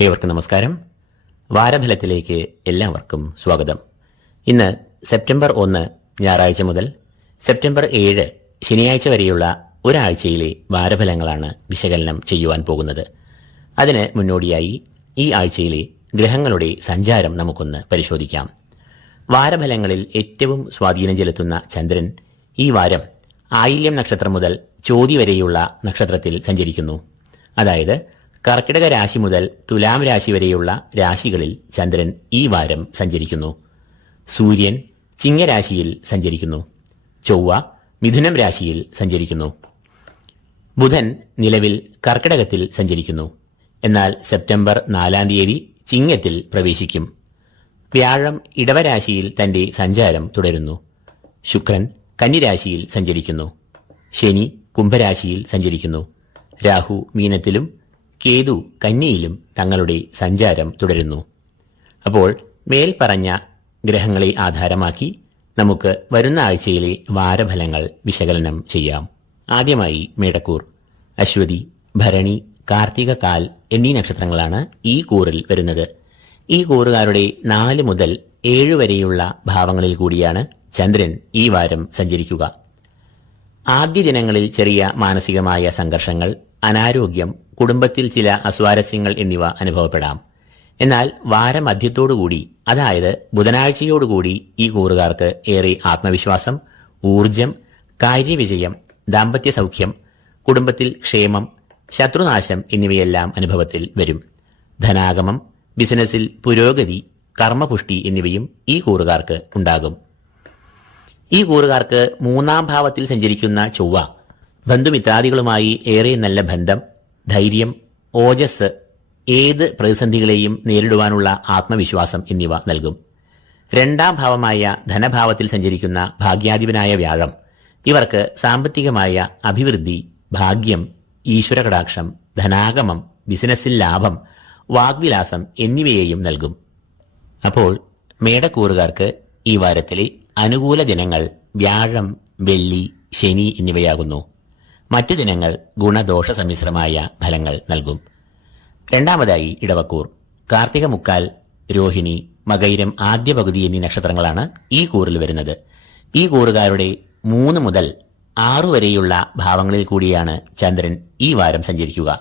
ഏവർക്കും നമസ്കാരം. വാരഫലത്തിലേക്ക് എല്ലാവർക്കും സ്വാഗതം. ഇന്ന് സെപ്റ്റംബർ ഒന്ന് ഞായറാഴ്ച മുതൽ സെപ്റ്റംബർ ഏഴ് ശനിയാഴ്ച വരെയുള്ള ഒരാഴ്ചയിലെ വാരഫലങ്ങളാണ് വിശകലനം ചെയ്യുവാൻ പോകുന്നത്. അതിന് മുന്നോടിയായി ഈ ആഴ്ചയിലെ ഗ്രഹങ്ങളുടെ സഞ്ചാരം നമുക്കൊന്ന് പരിശോധിക്കാം. വാരഫലങ്ങളിൽ ഏറ്റവും സ്വാധീനം ചെലുത്തുന്ന ചന്ദ്രൻ ഈ വാരം ആയില്യം നക്ഷത്രം മുതൽ ചോതി വരെയുള്ള നക്ഷത്രത്തിൽ സഞ്ചരിക്കുന്നു. അതായത് കർക്കിടക രാശി മുതൽ തുലാം രാശി വരെയുള്ള രാശികളിൽ ചന്ദ്രൻ ഈ വാരം സഞ്ചരിക്കുന്നു. സൂര്യൻ ചിങ്ങരാശിയിൽ സഞ്ചരിക്കുന്നു. ചൊവ്വ മിഥുനം രാശിയിൽ സഞ്ചരിക്കുന്നു. ബുധൻ നിലവിൽ കർക്കിടകത്തിൽ സഞ്ചരിക്കുന്നു. എന്നാൽ സെപ്റ്റംബർ നാലാം തീയതി ചിങ്ങത്തിൽ പ്രവേശിക്കും. വ്യാഴം ഇടവരാശിയിൽ തന്റെ സഞ്ചാരം തുടരുന്നു. ശുക്രൻ കന്നിരാശിയിൽ സഞ്ചരിക്കുന്നു. ശനി കുംഭരാശിയിൽ സഞ്ചരിക്കുന്നു. രാഹു മീനത്തിലും കേതു കന്നിയിലും തങ്ങളുടെ സഞ്ചാരം തുടരുന്നു. അപ്പോൾ മേൽപ്പറഞ്ഞ ഗ്രഹങ്ങളെ ആധാരമാക്കി നമുക്ക് വരുന്ന ആഴ്ചയിലെ വാരഫലങ്ങൾ വിശകലനം ചെയ്യാം. ആദ്യമായി മേടക്കൂർ അശ്വതി ഭരണി കാർത്തിക കാൽ എന്നീ നക്ഷത്രങ്ങളാണ് ഈ കൂറിൽ വരുന്നത്. ഈ കൂറുകാരുടെ നാല് മുതൽ ഏഴ് വരെയുള്ള ഭാവങ്ങളിൽ കൂടിയാണ് ചന്ദ്രൻ ഈ വാരം സഞ്ചരിക്കുക. ആദ്യ ദിനങ്ങളിൽ ചെറിയ മാനസികമായ സംഘർഷങ്ങൾ അനാരോഗ്യം കുടുംബത്തിൽ ചില അസ്വാരസ്യങ്ങൾ എന്നിവ അനുഭവപ്പെടാം. എന്നാൽ വാരമധ്യത്തോടുകൂടി അതായത് ബുധനാഴ്ചയോടുകൂടി ഈ കൂറുകാർക്ക് ഏറെ ആത്മവിശ്വാസം ഊർജം കാര്യവിജയം ദാമ്പത്യ സൗഖ്യം കുടുംബത്തിൽ ക്ഷേമം ശത്രുനാശം എന്നിവയെല്ലാം അനുഭവത്തിൽ വരും. ധനാഗമം ബിസിനസ്സിൽ പുരോഗതി കർമ്മപുഷ്ടി എന്നിവയും ഈ കൂറുകാർക്ക് ഉണ്ടാകും. ഈ കൂറുകാർക്ക് മൂന്നാം ഭാവത്തിൽ സഞ്ചരിക്കുന്ന ചൊവ്വ ബന്ധുമിത്രാദികളുമായി ഏറെ നല്ല ബന്ധം ധൈര്യം ഓജസ് ഏത് പ്രതിസന്ധികളെയും നേരിടുവാനുള്ള ആത്മവിശ്വാസം എന്നിവ നൽകും. രണ്ടാം ഭാവമായ ധനഭാവത്തിൽ സഞ്ചരിക്കുന്ന ഭാഗ്യാധിപനായ വ്യാഴം. ഇവർക്ക് സാമ്പത്തികമായ അഭിവൃദ്ധി ഭാഗ്യം ഈശ്വരകടാക്ഷം ധനാഗമം ബിസിനസ്സിൽ ലാഭം വാഗ്വിലാസം എന്നിവയെയും നൽകും. അപ്പോൾ മേടക്കൂറുകാർക്ക് ഈ വാരത്തിലെ അനുകൂല ദിനങ്ങൾ വ്യാഴം വെള്ളി ശനി എന്നിവയാകുന്നു. മറ്റു ദിനങ്ങൾ ഗുണദോഷ സമ്മിശ്രമായ ഫലങ്ങൾ നൽകും. രണ്ടാമതായി ഇടവക്കൂർ. കാർത്തിക മുക്കാൽ രോഹിണി മകൈരം ആദ്യ പകുതി എന്നീ നക്ഷത്രങ്ങളാണ് ഈ കൂറിൽ വരുന്നത്. ഈ കൂറുകാരുടെ മൂന്ന് മുതൽ ആറു വരെയുള്ള ഭാവങ്ങളിൽ കൂടിയാണ് ചന്ദ്രൻ ഈ വാരം സഞ്ചരിക്കുക.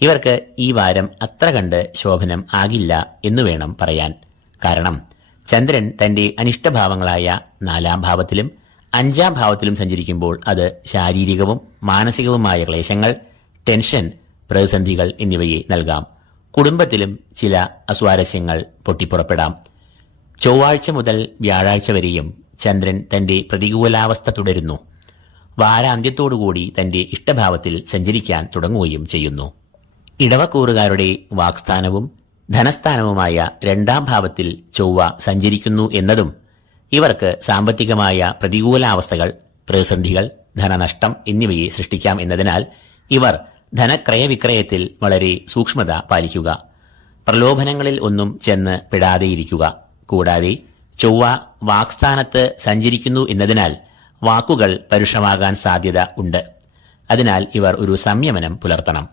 ഇവർക്ക് ഈ വാരം അത്ര കണ്ട് ശോഭനം ആകില്ല എന്നു വേണം പറയാൻ. കാരണം ചന്ദ്രൻ തന്റെ അനിഷ്ടഭാവങ്ങളായ നാലാം ഭാവത്തിലും അഞ്ചാം ഭാവത്തിലും സഞ്ചരിക്കുമ്പോൾ അത് ശാരീരികവും മാനസികവുമായ ക്ലേശങ്ങൾ ടെൻഷൻ പ്രതിസന്ധികൾ എന്നിവയെ നൽകാം. കുടുംബത്തിലും ചില അസ്വാരസ്യങ്ങൾ പൊട്ടിപ്പുറപ്പെടാം. ചൊവ്വാഴ്ച മുതൽ വ്യാഴാഴ്ച വരെയും ചന്ദ്രൻ തന്റെ പ്രതികൂലാവസ്ഥ തുടരുന്നു. വാരാന്ത്യത്തോടുകൂടി തന്റെ ഇഷ്ടഭാവത്തിൽ സഞ്ചരിക്കാൻ തുടങ്ങുകയും ചെയ്യുന്നു. ഇടവക്കൂറുകാരുടെ വാക്സ്ഥാനവും ധനസ്ഥാനവുമായ രണ്ടാം ഭാവത്തിൽ ചൊവ്വ സഞ്ചരിക്കുന്നു എന്നതും ഇവർക്ക് സാമ്പത്തികമായ പ്രതികൂലാവസ്ഥകൾ പ്രതിസന്ധികൾ ധനനഷ്ടം എന്നിവയെ സൃഷ്ടിക്കാം എന്നതിനാൽ ഇവർ ധനക്രയവിക്രയത്തിൽ വളരെ സൂക്ഷ്മത പാലിക്കുക. പ്രലോഭനങ്ങളിൽ ഒന്നും ചെന്ന് പെടാതെയിരിക്കുക. കൂടാതെ ചൊവ്വ വാക്സ്ഥാനത്ത് സഞ്ചരിക്കുന്നു എന്നതിനാൽ വാക്കുകൾ പരുഷമാകാൻ സാധ്യത ഉണ്ട്. അതിനാൽ ഇവർ ഒരു സംയമനം പുലർത്തണം.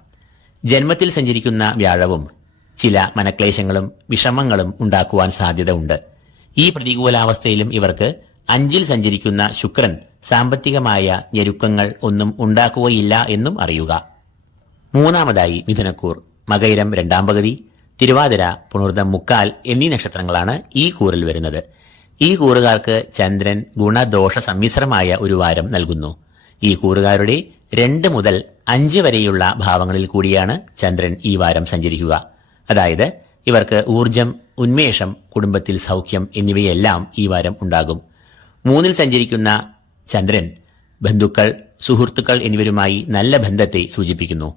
ജന്മത്തിൽ സഞ്ചരിക്കുന്ന വ്യാഴവും ചില മനക്ലേശങ്ങളും വിഷമങ്ങളും ഉണ്ടാക്കുവാൻ സാധ്യത ഉണ്ട്. ഈ പ്രതികൂലാവസ്ഥയിലും ഇവർക്ക് അഞ്ചിൽ സഞ്ചരിക്കുന്ന ശുക്രൻ സാമ്പത്തികമായ ഞെരുക്കങ്ങൾ ഒന്നും ഉണ്ടാക്കുകയില്ല എന്നും അറിയുക. മൂന്നാമതായി മിഥുനക്കൂർ മകൈരം രണ്ടാം പകുതി തിരുവാതിര പുണർദം മുക്കാൽ എന്നീ നക്ഷത്രങ്ങളാണ് ഈ കൂറിൽ വരുന്നത്. ഈ കൂറുകാർക്ക് ചന്ദ്രൻ ഗുണദോഷ സമ്മിശ്രമായ ഒരു വാരം നൽകുന്നു. ഈ കൂറുകാരുടെ രണ്ട് മുതൽ അഞ്ച് വരെയുള്ള ഭാവങ്ങളിൽ കൂടിയാണ് ചന്ദ്രൻ ഈ വാരം സഞ്ചരിക്കുക. അതായത് ഇവർക്ക് ഊർജം ഉന്മേഷം കുടുംബത്തിൽ സൗഖ്യം എന്നിവയെല്ലാം ഈ വാരം ഉണ്ടാകും. മൂന്നിൽ സഞ്ചരിക്കുന്ന ചന്ദ്രൻ ബന്ധുക്കൾ സുഹൃത്തുക്കൾ എന്നിവരുമായി നല്ല ബന്ധത്തെ സൂചിപ്പിക്കുന്നു.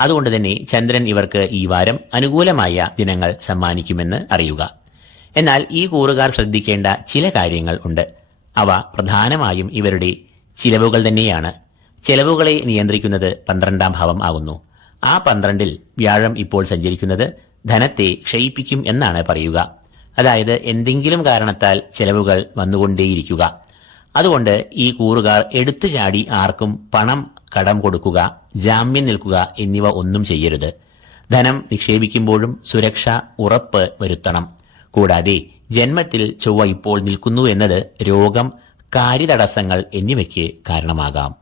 അതുകൊണ്ട് തന്നെ ചന്ദ്രൻ ഇവർക്ക് ഈ വാരം അനുകൂലമായ ദിനങ്ങൾ സമ്മാനിക്കുമെന്ന് അറിയുക. എന്നാൽ ഈ കൂറുകാർ ശ്രദ്ധിക്കേണ്ട ചില കാര്യങ്ങൾ ഉണ്ട്. അവ പ്രധാനമായും ഇവരുടെ ചിലവുകൾ തന്നെയാണ്. ചെലവുകളെ നിയന്ത്രിക്കുന്നത് പന്ത്രണ്ടാം ഭാവം ആകുന്നു. ആ പന്ത്രണ്ടിൽ വ്യാഴം ഇപ്പോൾ സഞ്ചരിക്കുന്നത് ധനത്തെ ക്ഷയിപ്പിക്കും എന്നാണ് പറയുക. അതായത് എന്തെങ്കിലും കാരണത്താൽ ചെലവുകൾ വന്നുകൊണ്ടേയിരിക്കുക. അതുകൊണ്ട് ഈ കൂറുകാർ എടുത്തു ചാടി ആർക്കും പണം കടം കൊടുക്കുക ജാമ്യം നിൽക്കുക എന്നിവ ഒന്നും ചെയ്യരുത്. ധനം നിക്ഷേപിക്കുമ്പോഴും സുരക്ഷ ഉറപ്പ് വരുത്തണം. കൂടാതെ ജന്മത്തിൽ ചൊവ്വ ഇപ്പോൾ നിൽക്കുന്നു എന്നത് രോഗം കാര്യതടസ്സങ്ങൾ എന്നിവയ്ക്ക് കാരണമാകാം.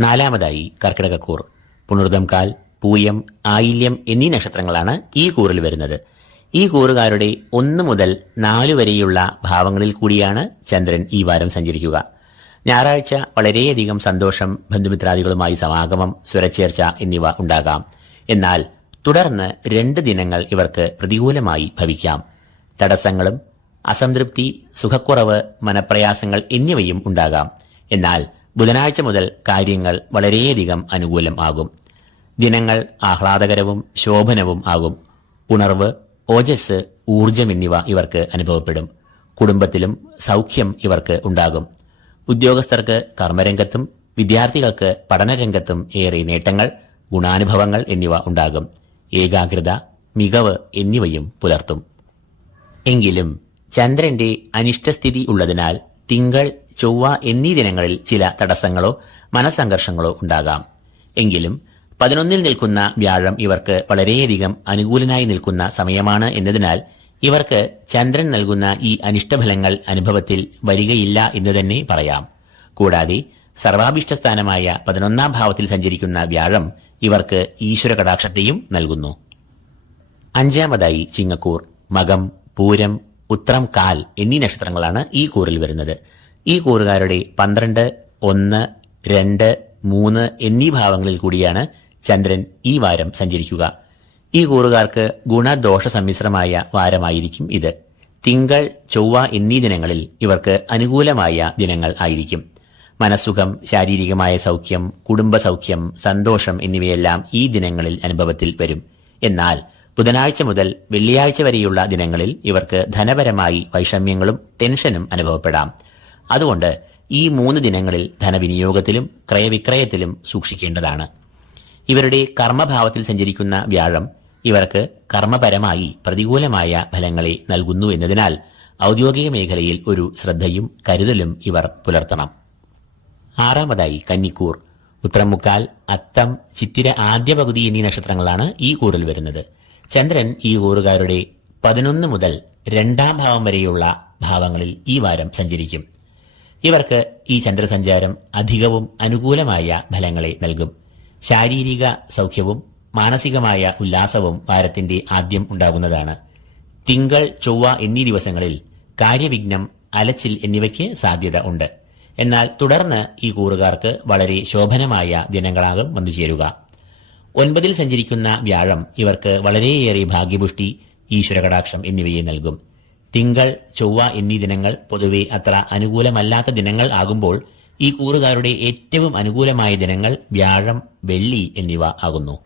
നാലാമതായി കർക്കിടകക്കൂർ പുണർദം കാൽ പൂയം ആയില്യം എന്നീ നക്ഷത്രങ്ങളാണ് ഈ കൂറിൽ വരുന്നത്. ഈ കൂറുകാരുടെ ഒന്ന് മുതൽ നാല് വരെയുള്ള ഭാവങ്ങളിൽ കൂടിയാണ് ചന്ദ്രൻ ഈ വാരം സഞ്ചരിക്കുക. ഞായറാഴ്ച വളരെയധികം സന്തോഷം ബന്ധുമിത്രാദികളുമായി സമാഗമം സ്വരച്ചേർച്ച എന്നിവ ഉണ്ടാകാം. എന്നാൽ തുടർന്ന് രണ്ട് ദിനങ്ങൾ ഇവർക്ക് പ്രതികൂലമായി ഭവിക്കാം. തടസ്സങ്ങളും അസംതൃപ്തി സുഖക്കുറവ് മനപ്രയാസങ്ങൾ എന്നിവയും ഉണ്ടാകാം. എന്നാൽ ബുധനാഴ്ച മുതൽ കാര്യങ്ങൾ വളരെയധികം അനുകൂലം ആകും. ദിനങ്ങൾ ആഹ്ലാദകരവും ശോഭനവും ആകും. ഉണർവ് ഓജസ് ഊർജം എന്നിവ ഇവർക്ക് അനുഭവപ്പെടും. കുടുംബത്തിലും സൗഖ്യം ഇവർക്ക് ഉണ്ടാകും. ഉദ്യോഗസ്ഥർക്ക് കർമ്മരംഗത്തും വിദ്യാർത്ഥികൾക്ക് പഠനരംഗത്തും ഏറെ നേട്ടങ്ങൾ ഗുണാനുഭവങ്ങൾ എന്നിവ ഉണ്ടാകും. ഏകാഗ്രത മികവ് എന്നിവയും പുലർത്തും. എങ്കിലും ചന്ദ്രന്റെ അനിഷ്ടസ്ഥിതി ഉള്ളതിനാൽ തിങ്കൾ ചൊവ്വ എന്നീ ദിനങ്ങളിൽ ചില തടസ്സങ്ങളോ മനസ്സംഘർഷങ്ങളോ ഉണ്ടാകാം. എങ്കിലും പതിനൊന്നിൽ നിൽക്കുന്ന വ്യാഴം ഇവർക്ക് വളരെയധികം അനുകൂലനായി നിൽക്കുന്ന സമയമാണ് എന്നതിനാൽ ഇവർക്ക് ചന്ദ്രൻ നൽകുന്ന ഈ അനിഷ്ടഫലങ്ങൾ അനുഭവത്തിൽ വരികയില്ല എന്ന് തന്നെ പറയാം. കൂടാതെ സർവാഭിഷ്ട സ്ഥാനമായ പതിനൊന്നാം ഭാവത്തിൽ സഞ്ചരിക്കുന്ന വ്യാഴം ഇവർക്ക് ഈശ്വര കടാക്ഷത്തെയും നൽകുന്നു. അഞ്ചാമതായി ചിങ്ങക്കൂർ മകം പൂരം ഉത്രം കാൽ എന്നീ നക്ഷത്രങ്ങളാണ് ഈ കൂറിൽ വരുന്നത്. ഈ കൂറുകാരുടെ പന്ത്രണ്ട് ഒന്ന് രണ്ട് മൂന്ന് എന്നീ ഭാവങ്ങളിൽ കൂടിയാണ് ചന്ദ്രൻ ഈ വാരം സഞ്ചരിക്കുക. ഈ കൂറുകാർക്ക് ഗുണദോഷ സമ്മിശ്രമായ വാരമായിരിക്കും ഇത്. തിങ്കൾ ചൊവ്വ എന്നീ ദിനങ്ങളിൽ ഇവർക്ക് അനുകൂലമായ ദിനങ്ങൾ ആയിരിക്കും. മനസ്സുഖം ശാരീരികമായ സൗഖ്യം കുടുംബ സൗഖ്യം സന്തോഷം എന്നിവയെല്ലാം ഈ ദിനങ്ങളിൽ അനുഭവത്തിൽ വരും. എന്നാൽ ബുധനാഴ്ച മുതൽ വെള്ളിയാഴ്ച വരെയുള്ള ദിനങ്ങളിൽ ഇവർക്ക് ധനപരമായി വൈഷമ്യങ്ങളും ടെൻഷനും അനുഭവപ്പെടാം. അതുകൊണ്ട് ഈ മൂന്ന് ദിനങ്ങളിൽ ധനവിനിയോഗത്തിലും ക്രയവിക്രയത്തിലും സൂക്ഷിക്കേണ്ടതാണ്. ഇവരുടെ കർമ്മഭാവത്തിൽ സഞ്ചരിക്കുന്ന വ്യാഴം ഇവർക്ക് കർമ്മപരമായി പ്രതികൂലമായ ഫലങ്ങളെ നൽകുന്നു എന്നതിനാൽ ഔദ്യോഗിക മേഖലയിൽ ഒരു ശ്രദ്ധയും കരുതലും ഇവർ പുലർത്തണം. ആറാമതായി കന്നിക്കൂർ. ഉത്തരമുക്കാൽ അത്തം ചിത്തിര ആദ്യ പകുതി എന്നീ നക്ഷത്രങ്ങളാണ് ഈ കൂറിൽ വരുന്നത്. ചന്ദ്രൻ ഈ കൂറുകാരുടെ പതിനൊന്ന് മുതൽ രണ്ടാം ഭാവം വരെയുള്ള ഭാവങ്ങളിൽ ഈ വാരം സഞ്ചരിക്കും. ഇവർക്ക് ഈ ചന്ദ്രസഞ്ചാരം അധികവും അനുകൂലമായ ഫലങ്ങളെ നൽകും. ശാരീരിക സൗഖ്യവും മാനസികമായ ഉല്ലാസവും വാരത്തിന്റെ ആദ്യം ഉണ്ടാകുന്നതാണ്. തിങ്കൾ ചൊവ്വ എന്നീ ദിവസങ്ങളിൽ കാര്യവിഘ്നം അലച്ചിൽ എന്നിവയ്ക്ക് സാധ്യത ഉണ്ട്. എന്നാൽ തുടർന്ന് ഈ കൂറുകാർക്ക് വളരെ ശോഭനമായ ദിനങ്ങളാകും വന്നു ചേരുക. ഒൻപതിൽ സഞ്ചരിക്കുന്ന വ്യാഴം ഇവർക്ക് വളരെയേറെ ഭാഗ്യപുഷ്ടി ഈശ്വരകടാക്ഷം എന്നിവയെ നൽകും. തിങ്കൾ ചൊവ്വ എന്നീ ദിനങ്ങൾ പൊതുവെ അത്ര അനുകൂലമല്ലാത്ത ദിനങ്ങൾ ആകുമ്പോൾ ഈ കൂറുകാരുടെ ഏറ്റവും അനുകൂലമായ ദിനങ്ങൾ വ്യാഴം വെള്ളി എന്നിവ ആകുന്നു.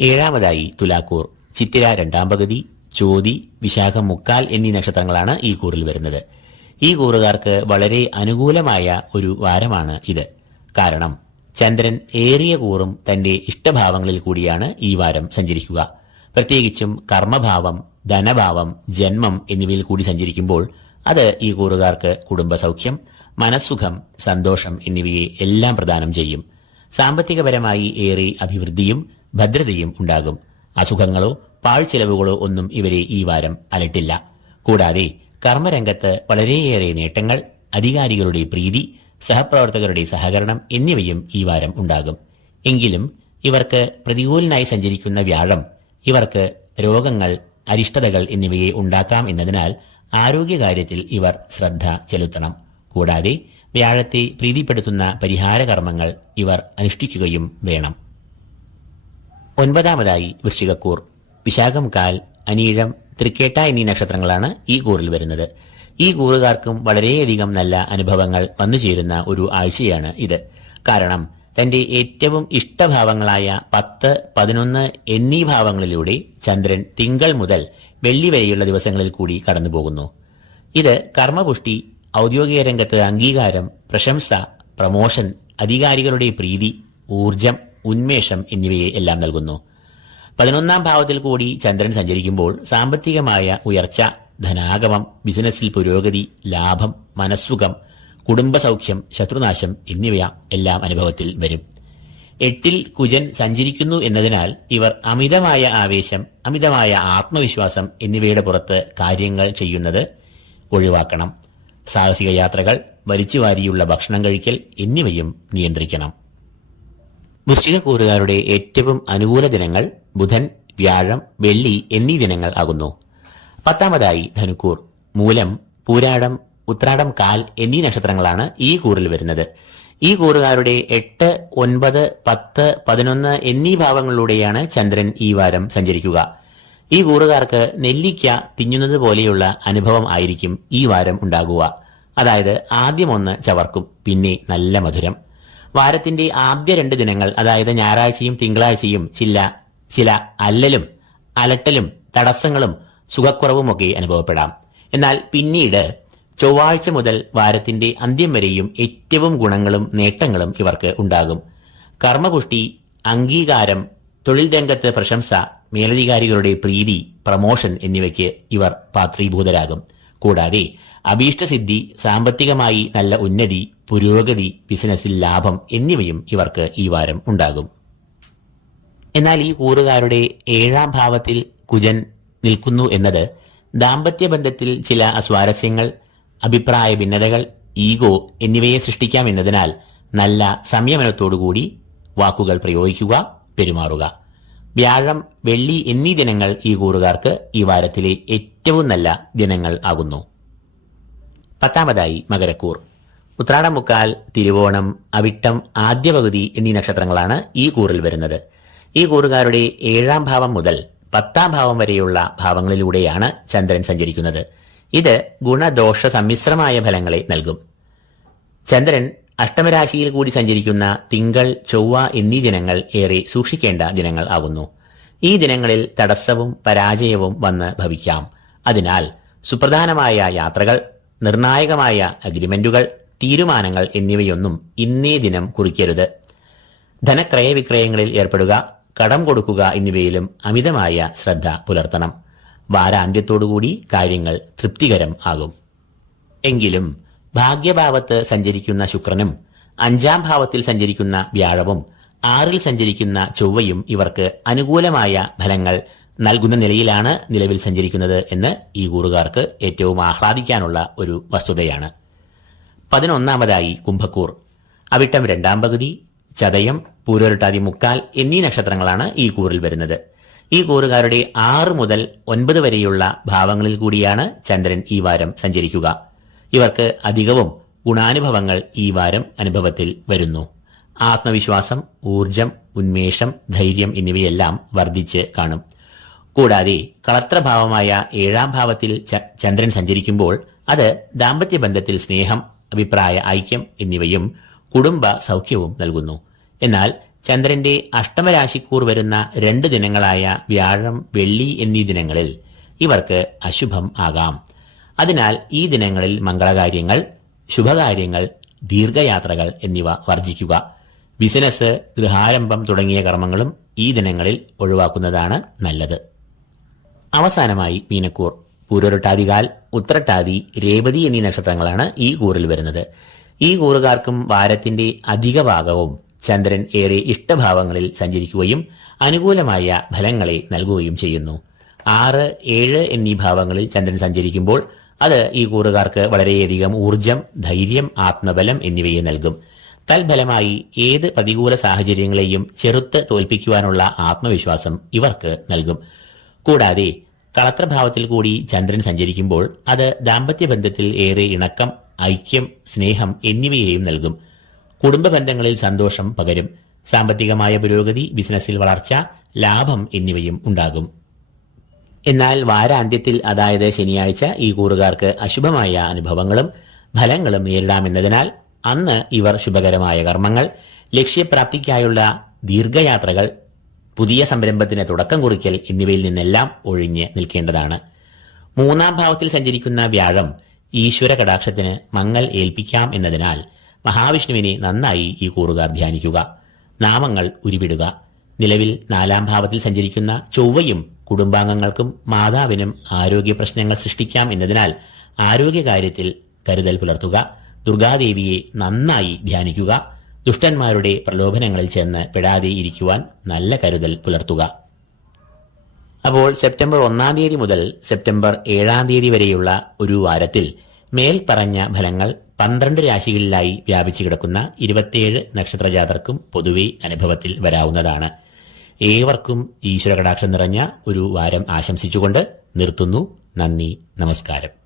ഏഴാമതായി തുലാക്കൂർ ചിത്തിര രണ്ടാം പകുതി ചോതി വിശാഖം മുക്കാൽ എന്നീ നക്ഷത്രങ്ങളാണ് ഈ കൂറിൽ വരുന്നത്. ഈ കൂറുകാർക്ക് വളരെ അനുകൂലമായ ഒരു വാരമാണ് ഇത്. കാരണം ചന്ദ്രൻ ഏറിയ കൂറും തന്റെ ഇഷ്ടഭാവങ്ങളിൽ കൂടിയാണ് ഈ വാരം സഞ്ചരിക്കുക. പ്രത്യേകിച്ചും കർമ്മഭാവം ധനഭാവം ജന്മം എന്നിവയിൽ കൂടി സഞ്ചരിക്കുമ്പോൾ അത് ഈ കൂറുകാർക്ക് കുടുംബസൗഖ്യം മനസ്സുഖം സന്തോഷം എന്നിവയെ എല്ലാം പ്രദാനം ചെയ്യും. സാമ്പത്തികപരമായി ഏറെ അഭിവൃദ്ധിയും ഭദ്രതയും ഉണ്ടാകും. അസുഖങ്ങളോ പാഴ്ചെലവുകളോ ഒന്നും ഇവരെ ഈ വാരം അലട്ടില്ല. കൂടാതെ കർമ്മരംഗത്ത് വളരെയേറെ നേട്ടങ്ങൾ അധികാരികളുടെ പ്രീതി സഹപ്രവർത്തകരുടെ സഹകരണം എന്നിവയും ഈ വാരം ഉണ്ടാകും. എങ്കിലും ഇവർക്ക് പ്രതികൂലനായി സഞ്ചരിക്കുന്ന വ്യാഴം ഇവർക്ക് രോഗങ്ങൾ അരിഷ്ടതകൾ എന്നിവയെ ഉണ്ടാക്കാം എന്നതിനാൽ ആരോഗ്യകാര്യത്തിൽ ഇവർ ശ്രദ്ധ ചെലുത്തണം. കൂടാതെ വ്യാഴത്തെ പ്രീതിപ്പെടുത്തുന്ന പരിഹാര കർമ്മങ്ങൾ ഇവർ അനുഷ്ഠിക്കുകയും വേണം. ഒൻപതാമതായി വൃശ്ചികക്കൂർ. വിശാഖം കാൽ അനീഴം തൃക്കേട്ട എന്നീ നക്ഷത്രങ്ങളാണ് ഈ കൂറിൽ വരുന്നത്. ഈ കൂറുകാർക്കും വളരെയധികം നല്ല അനുഭവങ്ങൾ വന്നുചേരുന്ന ഒരു ആഴ്ചയാണ് ഇത്. കാരണം തന്റെ ഏറ്റവും ഇഷ്ടഭാവങ്ങളായ പത്ത് പതിനൊന്ന് എന്നീ ഭാവങ്ങളിലൂടെ ചന്ദ്രൻ തിങ്കൾ മുതൽ വെള്ളി വരെയുള്ള ദിവസങ്ങളിൽ കൂടി കടന്നുപോകുന്നു. ഇത് കർമ്മപുഷ്ടി ഔദ്യോഗിക രംഗത്ത് അംഗീകാരം പ്രശംസ പ്രമോഷൻ അധികാരികളുടെ പ്രീതി ഊർജം ഉന്മേഷം എന്നിവയെ എല്ലാം നൽകുന്നു. പതിനൊന്നാം ഭാവത്തിൽ കൂടി ചന്ദ്രൻ സഞ്ചരിക്കുമ്പോൾ സാമ്പത്തികമായ ഉയർച്ച ധനാഗമം ബിസിനസ്സിൽ പുരോഗതി ലാഭം മനസ്സുഖം കുടുംബസൗഖ്യം ശത്രുനാശം എന്നിവ എല്ലാം അനുഭവത്തിൽ വരും. എട്ടിൽ കുജൻ സഞ്ചരിക്കുന്നു എന്നതിനാൽ ഇവർ അമിതമായ ആവേശം അമിതമായ ആത്മവിശ്വാസം എന്നിവയുടെ പുറത്ത് കാര്യങ്ങൾ ചെയ്യുന്നത് ഒഴിവാക്കണം. സാഹസിക യാത്രകൾ വലിച്ചുവാരിയുള്ള ഭക്ഷണം കഴിക്കൽ എന്നിവയും നിയന്ത്രിക്കണം. വൃശ്ചികക്കൂറുകാരുടെ ഏറ്റവും അനുകൂല ദിനങ്ങൾ ബുധൻ വ്യാഴം വെള്ളി എന്നീ ദിനങ്ങൾ ആകുന്നു. പത്താമതായി ധനുക്കൂർ മൂലം പൂരാടം ഉത്രാടം കാൽ എന്നീ നക്ഷത്രങ്ങളാണ് ഈ കൂറിൽ വരുന്നത്. ഈ കൂറുകാരുടെ എട്ട് ഒൻപത് പത്ത് പതിനൊന്ന് എന്നീ ഭാവങ്ങളിലൂടെയാണ് ചന്ദ്രൻ ഈ വാരം സഞ്ചരിക്കുക. ഈ കൂറുകാർക്ക് നെല്ലിക്ക തിന്നുന്നത് പോലെയുള്ള അനുഭവം ആയിരിക്കും ഈ വാരം ഉണ്ടാകുക. അതായത് ആദ്യം ഒന്ന് ചവർക്കും പിന്നെ നല്ല മധുരം. വാരത്തിന്റെ ആദ്യ രണ്ട് ദിനങ്ങൾ അതായത് ഞായറാഴ്ചയും തിങ്കളാഴ്ചയും ചില ചില അല്ലലും അലട്ടലും തടസ്സങ്ങളും സുഖക്കുറവുമൊക്കെ അനുഭവപ്പെടാം. എന്നാൽ പിന്നീട് ചൊവ്വാഴ്ച മുതൽ വാരത്തിന്റെ അന്ത്യം വരെയും ഏറ്റവും ഗുണങ്ങളും നേട്ടങ്ങളും ഇവർക്ക് ഉണ്ടാകും. കർമ്മപുഷ്ടി അംഗീകാരം തൊഴിൽ രംഗത്ത് പ്രശംസ മേലധികാരികളുടെ പ്രീതി പ്രമോഷൻ എന്നിവയ്ക്ക് ഇവർ പാത്രീഭൂതരാകും. കൂടാതെ അഭീഷ്ടസിദ്ധി സാമ്പത്തികമായി നല്ല ഉന്നതി പുരോഗതി ബിസിനസ്സിൽ ലാഭം എന്നിവയും ഇവർക്ക് ഈ വാരം ഉണ്ടാകും. എന്നാൽ ഈ കൂറുകാരുടെ ഏഴാം ഭാവത്തിൽ കുജൻ നിൽക്കുന്നു എന്നത് ദാമ്പത്യ ബന്ധത്തിൽ ചില അസ്വാരസ്യങ്ങൾ അഭിപ്രായ ഭിന്നതകൾ ഈഗോ എന്നിവയെ സൃഷ്ടിക്കാമെന്നതിനാൽ നല്ല സംയമനത്തോടുകൂടി വാക്കുകൾ പ്രയോഗിക്കുക പെരുമാറുക. വ്യാഴം വെള്ളി എന്നീ ദിനങ്ങൾ ഈ കൂറുകാർക്ക് ഈ വാരത്തിലെ ഏറ്റവും നല്ല ദിനങ്ങൾ ആകുന്നു. പത്താമതായി മകരക്കൂർ. ഉത്രാടമുക്കാൽ തിരുവോണം അവിട്ടം ആദ്യ പകുതി എന്നീ നക്ഷത്രങ്ങളാണ് ഈ കൂറിൽ വരുന്നത്. ഈ കൂറുകാരുടെ ഏഴാം ഭാവം മുതൽ പത്താം ഭാവം വരെയുള്ള ഭാവങ്ങളിലൂടെയാണ് ചന്ദ്രൻ സഞ്ചരിക്കുന്നത്. ഇത് ഗുണദോഷ സമ്മിശ്രമായ ഫലങ്ങളെ നൽകും. ചന്ദ്രൻ അഷ്ടമരാശിയിൽ കൂടി സഞ്ചരിക്കുന്ന തിങ്കൾ ചൊവ്വ എന്നീ ദിനങ്ങൾ ഏറെ സൂക്ഷിക്കേണ്ട ദിനങ്ങൾ ആകുന്നു ഈ ദിനങ്ങളിൽ തടസ്സവും പരാജയവും വന്ന് ഭവിക്കാം. അതിനാൽ സുപ്രധാനമായ യാത്രകൾ നിർണായകമായ അഗ്രിമെന്റുകൾ തീരുമാനങ്ങൾ എന്നിവയൊന്നും ഇന്നേ ദിനം കുറിക്കരുത്. ധനക്രയ വിക്രയങ്ങളിൽ ഏർപ്പെടുക കടം കൊടുക്കുക എന്നിവയിലും അമിതമായ ശ്രദ്ധ പുലർത്തണം. വാരാന്ത്യത്തോടുകൂടി കാര്യങ്ങൾ തൃപ്തികരം ആകും. എങ്കിലും ഭാഗ്യഭാവത്ത് സഞ്ചരിക്കുന്ന ശുക്രനും അഞ്ചാം ഭാവത്തിൽ സഞ്ചരിക്കുന്ന വ്യാഴവും ആറിൽ സഞ്ചരിക്കുന്ന ചൊവ്വയും ഇവർക്ക് അനുകൂലമായ ഫലങ്ങൾ നൽകുന്ന നിലയിലാണ് നിലവിൽ സഞ്ചരിക്കുന്നത് എന്ന് ഈ കൂറുകാർക്ക് ഏറ്റവും ആഹ്ലാദിക്കാനുള്ള ഒരു വസ്തുതയാണ്. പതിനൊന്നാമതായി കുംഭക്കൂർ. അവിട്ടം രണ്ടാം പകുതി ചതയം പൂരോരട്ടാതി മുക്കാൽ എന്നീ നക്ഷത്രങ്ങളാണ് ഈ കൂറിൽ വരുന്നത്. ഈ കൂറുകാരുടെ ആറ് മുതൽ ഒൻപത് വരെയുള്ള ഭാവങ്ങളിൽ കൂടിയാണ് ചന്ദ്രൻ ഈ വാരം സഞ്ചരിക്കുക. ഇവർക്ക് അധികവും ഗുണാനുഭവങ്ങൾ ഈ വാരം അനുഭവത്തിൽ വരുന്നു. ആത്മവിശ്വാസം ഊർജം ഉന്മേഷം ധൈര്യം എന്നിവയെല്ലാം വർദ്ധിച്ച് കാണും. കൂടാതെ കളത്രഭാവമായ ഏഴാം ഭാവത്തിൽ ചന്ദ്രൻ സഞ്ചരിക്കുമ്പോൾ അത് ദാമ്പത്യ ബന്ധത്തിൽ സ്നേഹം അഭിപ്രായ ഐക്യം എന്നിവയും കുടുംബ സൗഖ്യവും നൽകുന്നു. എന്നാൽ ചന്ദ്രന്റെ അഷ്ടമരാശിക്കൂർ വരുന്ന രണ്ട് ദിനങ്ങളായ വ്യാഴം വെള്ളി എന്നീ ദിനങ്ങളിൽ ഇവർക്ക് അശുഭം ആകാം. അതിനാൽ ഈ ദിനങ്ങളിൽ മംഗളകാര്യങ്ങൾ ശുഭകാര്യങ്ങൾ ദീർഘയാത്രകൾ എന്നിവ വർജിക്കുക. ബിസിനസ് ഗൃഹാരംഭം തുടങ്ങിയ കർമ്മങ്ങളും ഈ ദിനങ്ങളിൽ ഒഴിവാക്കുന്നതാണ് നല്ലത്. അവസാനമായി മീനക്കൂർ. പൂരൊരട്ടാതികാൽ ഉത്രട്ടാതി രേവതി എന്നീ നക്ഷത്രങ്ങളാണ് ഈ കൂറിൽ വരുന്നത്. ഈ കൂറുകാർക്കും വാരത്തിന്റെ അധിക ഭാഗവും ചന്ദ്രൻ ഏറെ ഇഷ്ടഭാവങ്ങളിൽ സഞ്ചരിക്കുകയും അനുകൂലമായ ഫലങ്ങളെ നൽകുകയും ചെയ്യുന്നു. ആറ് ഏഴ് എന്നീ ഭാവങ്ങളിൽ ചന്ദ്രൻ സഞ്ചരിക്കുമ്പോൾ അത് ഈ കൂറുകാർക്ക് വളരെയധികം ഊർജം ധൈര്യം ആത്മബലം എന്നിവയെ നൽകും. തൽഫലമായി ഏത് പ്രതികൂല സാഹചര്യങ്ങളെയും ചെറുത്ത് തോൽപ്പിക്കുവാനുള്ള ആത്മവിശ്വാസം ഇവർക്ക് നൽകും. കൂടാതെ കളത്രഭാവത്തിൽ കൂടി ചന്ദ്രൻ സഞ്ചരിക്കുമ്പോൾ അത് ദാമ്പത്യ ബന്ധത്തിൽ ഏറെ ഇണക്കം ഐക്യം സ്നേഹം എന്നിവയെയും നൽകും. കുടുംബ ബന്ധങ്ങളിൽ സന്തോഷം പകരും. സാമ്പത്തികമായ പുരോഗതി ബിസിനസ്സിൽ വളർച്ച ലാഭം എന്നിവയും ഉണ്ടാകും. എന്നാൽ വാരാന്ത്യത്തിൽ അതായത് ശനിയാഴ്ച ഈ കൂറുകാർക്ക് അശുഭമായ അനുഭവങ്ങളും ഫലങ്ങളും നേരിടാമെന്നതിനാൽ അന്ന് ഇവർ ശുഭകരമായ കർമ്മങ്ങൾ ലക്ഷ്യപ്രാപ്തിക്കായുള്ള ദീർഘയാത്രകൾ പുതിയ സംരംഭത്തിന് തുടക്കം കുറിക്കൽ എന്നിവയിൽ നിന്നെല്ലാം ഒഴിഞ്ഞ് നിൽക്കേണ്ടതാണ്. മൂന്നാം ഭാവത്തിൽ സഞ്ചരിക്കുന്ന വ്യാഴം ഈശ്വര കടാക്ഷത്തിന് മങ്ങൽ ഏൽപ്പിക്കാം എന്നതിനാൽ മഹാവിഷ്ണുവിനെ നന്നായി ഈ കൂറുകാർ ധ്യാനിക്കുക. നാമങ്ങൾ ഉരുവിടുക. നിലവിൽ നാലാം ഭാവത്തിൽ സഞ്ചരിക്കുന്ന ചൊവ്വയും കുടുംബാംഗങ്ങൾക്കും മാതാവിനും ആരോഗ്യ പ്രശ്നങ്ങൾ സൃഷ്ടിക്കാം എന്നതിനാൽ ആരോഗ്യകാര്യത്തിൽ കരുതൽ പുലർത്തുക ദുർഗാദേവിയെ നന്നായി ധ്യാനിക്കുക ദുഷ്ടന്മാരുടെ പ്രലോഭനങ്ങളിൽ ചെന്ന് പെടാതെ ഇരിക്കുവാൻ നല്ല കരുതൽ പുലർത്തുക. അപ്പോൾ സെപ്റ്റംബർ ഒന്നാം തീയതി മുതൽ സെപ്റ്റംബർ ഏഴാം തീയതി വരെയുള്ള ഒരു വാരത്തിൽ മേൽപ്പറഞ്ഞ ഫലങ്ങൾ പന്ത്രണ്ട് രാശികളിലായി വ്യാപിച്ചു കിടക്കുന്ന ഇരുപത്തിയേഴ് നക്ഷത്രജാതർക്കും പൊതുവെ അനുഭവത്തിൽ വരാവുന്നതാണ്. ഏവർക്കും ഈശ്വര കടാക്ഷം നിറഞ്ഞ ഒരു വാരം ആശംസിച്ചുകൊണ്ട് നിർത്തുന്നു. നന്ദി നമസ്കാരം.